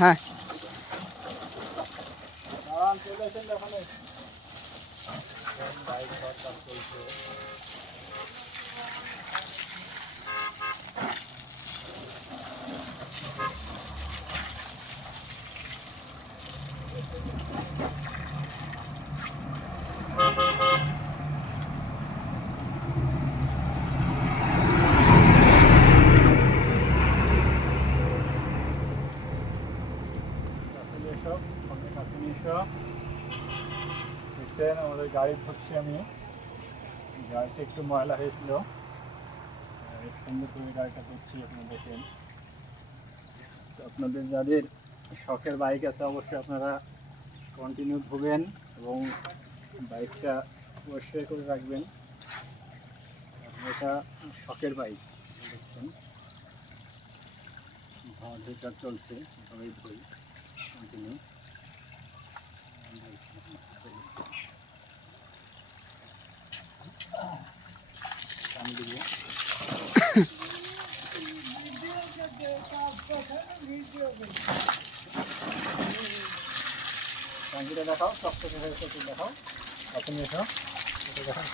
হ্যাঁ চলে আসেন ওখানে বাইক দরকার চলছে। দেখছেন আমাদের গাড়ি ধরছি আমি, গাড়িটা একটু ময়লা হয়েছিল, সুন্দর করে গাড়িটা ধরছি আপনারা দেখেন। তো আপনাদের যাদের শখের বাইক আছে অবশ্যই আপনারা কন্টিনিউ ধোবেন এবং বাইকটা পরিষ্কার করে রাখবেন। এটা শখের বাইক দেখছেন, ধোয়া ধুইটা চলছে, এভাবেই ধুই কন্টিনিউ। ট্যাঙ্কিটা দেখাও, সব থেকে দেখাও, আপনি এসো দেখান।